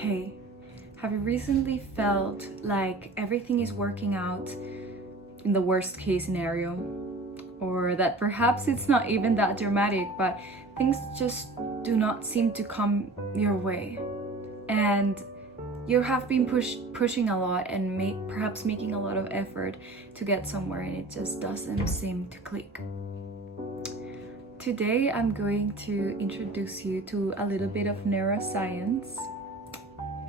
Hey, have you recently felt like everything is working out in the worst case scenario? Or that perhaps it's not even that dramatic, but things just do not seem to come your way. And you have been pushing a lot and perhaps making a lot of effort to get somewhere, and it just doesn't seem to click. Today I'm going to introduce you to a little bit of neuroscience.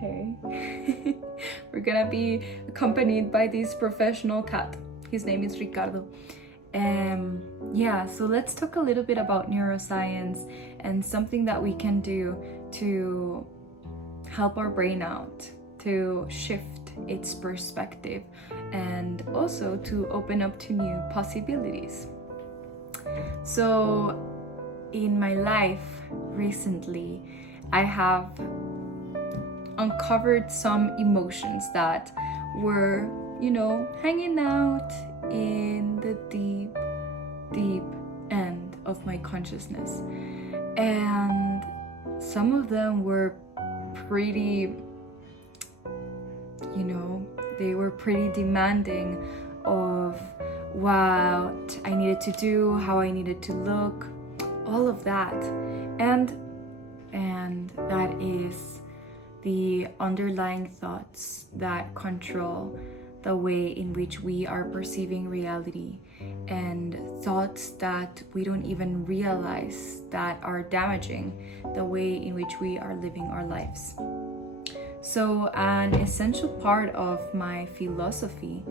Hey. We're gonna be accompanied by this professional cat. His name is Ricardo. So let's talk a little bit about neuroscience and something that we can do to help our brain out, to shift its perspective, and also to open up to new possibilities. So in my life recently, I have uncovered some emotions that were, hanging out in the deep end of my consciousness. And some of them were pretty, they were pretty demanding of what I needed to do, how I needed to look, all of that. And that is the underlying thoughts that control the way in which we are perceiving reality, and thoughts that we don't even realize that are damaging the way in which we are living our lives. So an essential part of my philosophy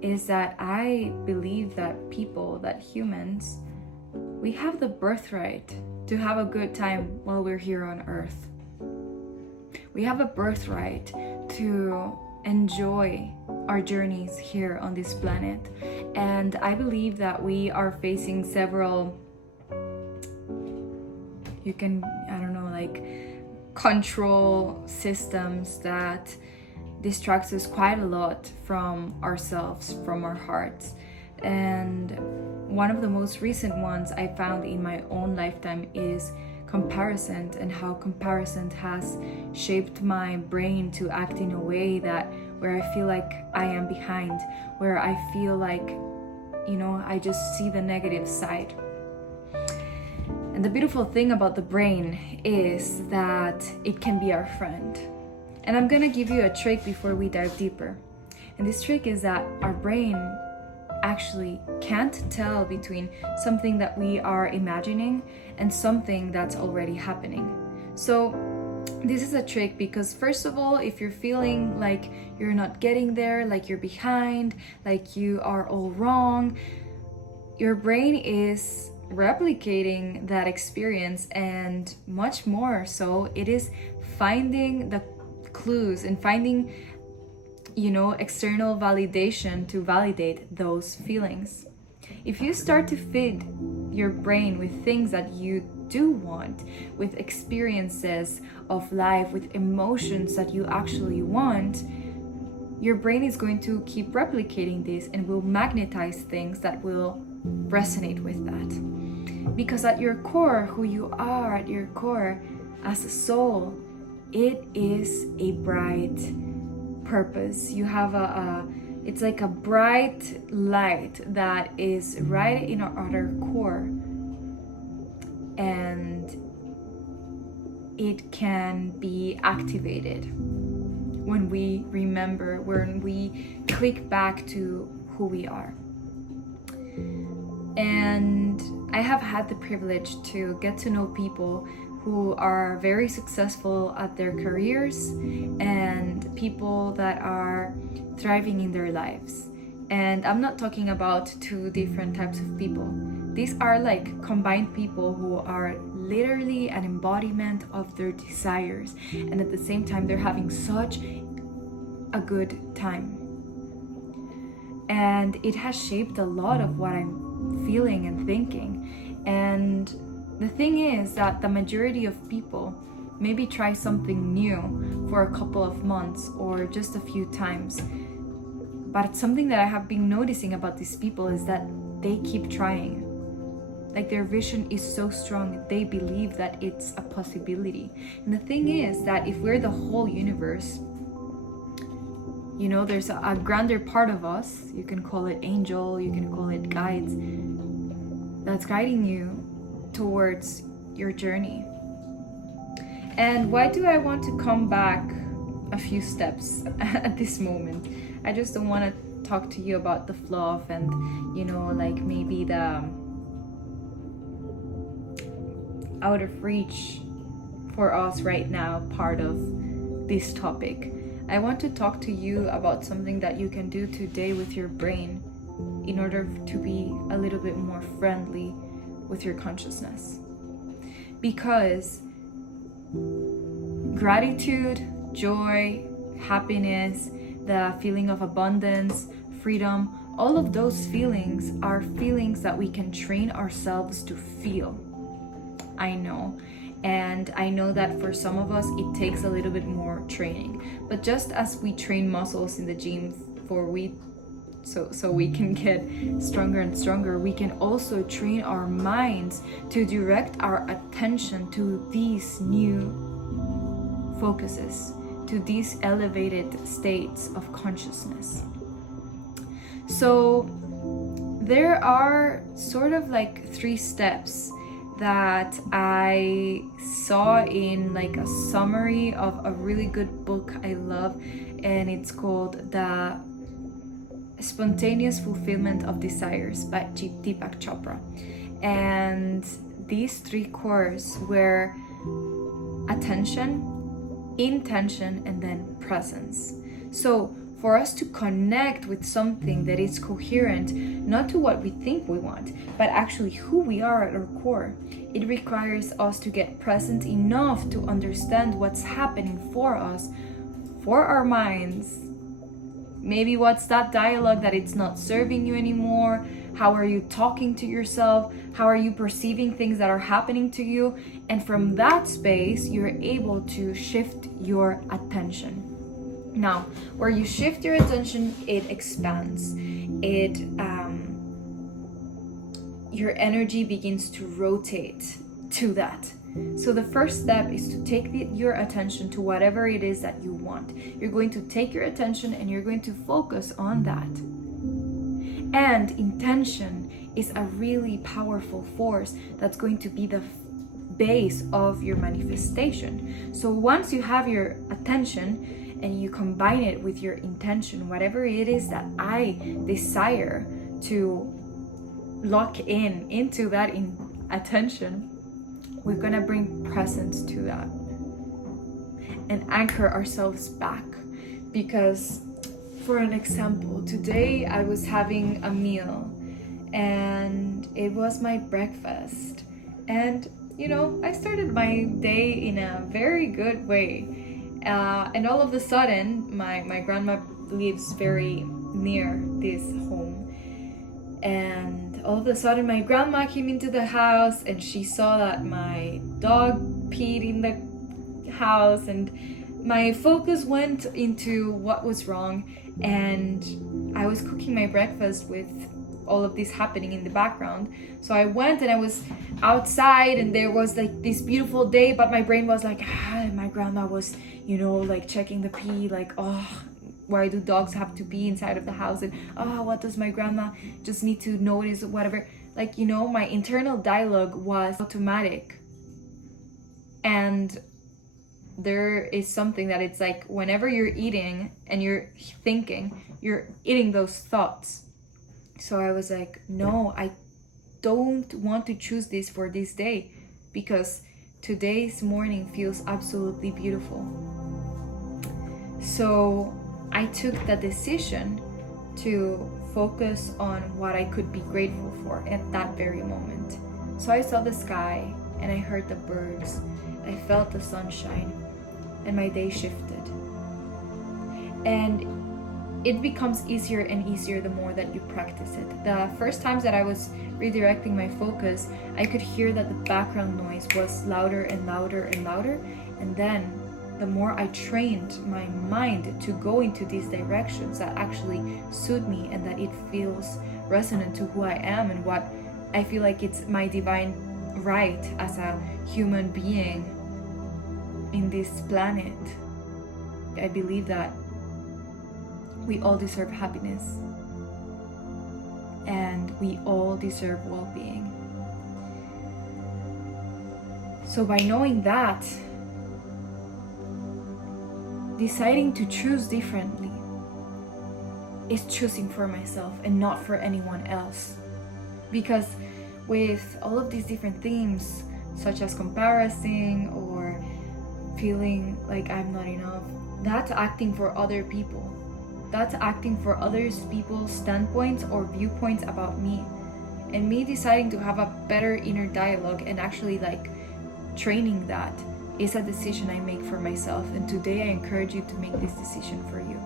is that I believe that humans, we have the birthright to have a good time while we're here on earth. We have a birthright to enjoy our journeys here on this planet. And I believe that we are facing several, control systems that distracts us quite a lot from ourselves, from our hearts. And one of the most recent ones I found in my own lifetime is comparison, and how comparison has shaped my brain to act in a way that where I feel like I am behind, where I feel like, I just see the negative side. And the beautiful thing about the brain is that it can be our friend. And I'm gonna give you a trick before we dive deeper. And this trick is that our brain actually can't tell between something that we are imagining and something that's already happening. So this is a trick because, first of all, if you're feeling like you're not getting there, like you're behind, like you are all wrong, your brain is replicating that experience, and much more so, it is finding the clues and finding external validation to validate those feelings. If you start to feed your brain with things that you do want, with experiences of life, with emotions that you actually want, your brain is going to keep replicating this and will magnetize things that will resonate with that. Because at your core, who you are at your core as a soul, it is a bright purpose. You have it's like a bright light that is right in our outer core, and it can be activated when we remember, when we click back to who we are. And I have had the privilege to get to know people who are very successful at their careers and people that are thriving in their lives. And I'm not talking about two different types of people. These are like combined people who are literally an embodiment of their desires, and at the same time they're having such a good time. And it has shaped a lot of what I'm feeling and thinking. And the thing is that the majority of people maybe try something new for a couple of months or just a few times. But something that I have been noticing about these people is that they keep trying. Like their vision is so strong, they believe that it's a possibility. And the thing is that if we're the whole universe, you know, there's a grander part of us, you can call it angel, you can call it guides, that's guiding you towards your journey. And why do I want to come back a few steps at this moment? I just don't want to talk to you about the fluff and, you know, like maybe the out of reach for us right now part of this topic. I want to talk to you about something that you can do today with your brain in order to be a little bit more friendly with your consciousness. Because gratitude, joy, happiness, the feeling of abundance, freedom, all of those feelings are feelings that we can train ourselves to feel. I know. And I know that for some of us, it takes a little bit more training. But just as we train muscles in the gym so we can get stronger and stronger, we can also train our minds to direct our attention to these new focuses, to these elevated states of consciousness. So there are sort of like 3 steps that I saw in like a summary of a really good book I love, and it's called The Spontaneous Fulfillment of Desires by Deepak Chopra. And these 3 cores were attention, intention, and then presence. So for us to connect with something that is coherent, not to what we think we want, but actually who we are at our core, it requires us to get present enough to understand what's happening for us, for our minds. Maybe what's that dialogue that it's not serving you anymore? How are you talking to yourself? How are you perceiving things that are happening to you? And from that space, you're able to shift your attention. Now, where you shift your attention, it expands. Your energy begins to rotate to that. So the first step is to take your attention to whatever it is that you want. You're going to take your attention and you're going to focus on that. And intention is a really powerful force that's going to be the base of your manifestation. So once you have your attention and you combine it with your intention, whatever it is that I desire to lock into that attention, we're gonna bring presence to that and anchor ourselves back. Because for an example, today I was having a meal and it was my breakfast, and you know, I started my day in a very good way, and all of a sudden my grandma lives very near this home, and all of a sudden my grandma came into the house and she saw that my dog peed in the house, and my focus went into what was wrong, and I was cooking my breakfast with all of this happening in the background. So I went and I was outside and there was like this beautiful day, but my brain was like, my grandma was, you know, like checking the pee, like, oh, why do dogs have to be inside of the house? And what does my grandma just need to notice, whatever. Like, you know, my internal dialogue was automatic. And there is something that it's like whenever you're eating and you're thinking, you're eating those thoughts. So I was like, no, I don't want to choose this for this day, because today's morning feels absolutely beautiful. So I took the decision to focus on what I could be grateful for at that very moment. So I saw the sky and I heard the birds. I felt the sunshine and my day shifted. And it becomes easier and easier the more that you practice it. The first times that I was redirecting my focus, I could hear that the background noise was louder and louder and louder. And then the more I trained my mind to go into these directions that actually suit me and that it feels resonant to who I am and what I feel like it's my divine right as a human being in this planet. I believe that we all deserve happiness and we all deserve well-being. So by knowing that, deciding to choose differently is choosing for myself and not for anyone else. Because with all of these different themes, such as comparison or feeling like I'm not enough, that's acting for other people. That's acting for other people's standpoints or viewpoints about me. And me deciding to have a better inner dialogue and actually like training that is a decision I make for myself. And today I encourage you to make this decision for you.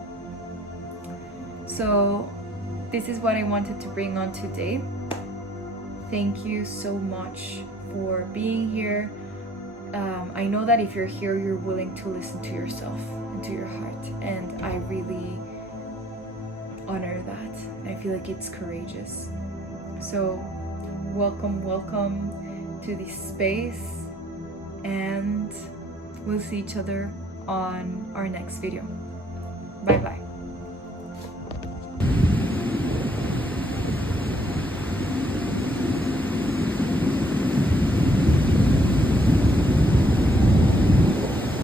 So this is what I wanted to bring on today. Thank you so much for being here. I know that if you're here, you're willing to listen to yourself and to your heart. And I really honor that. I feel like it's courageous. So welcome to this space, and we'll see each other on our next video. Bye bye.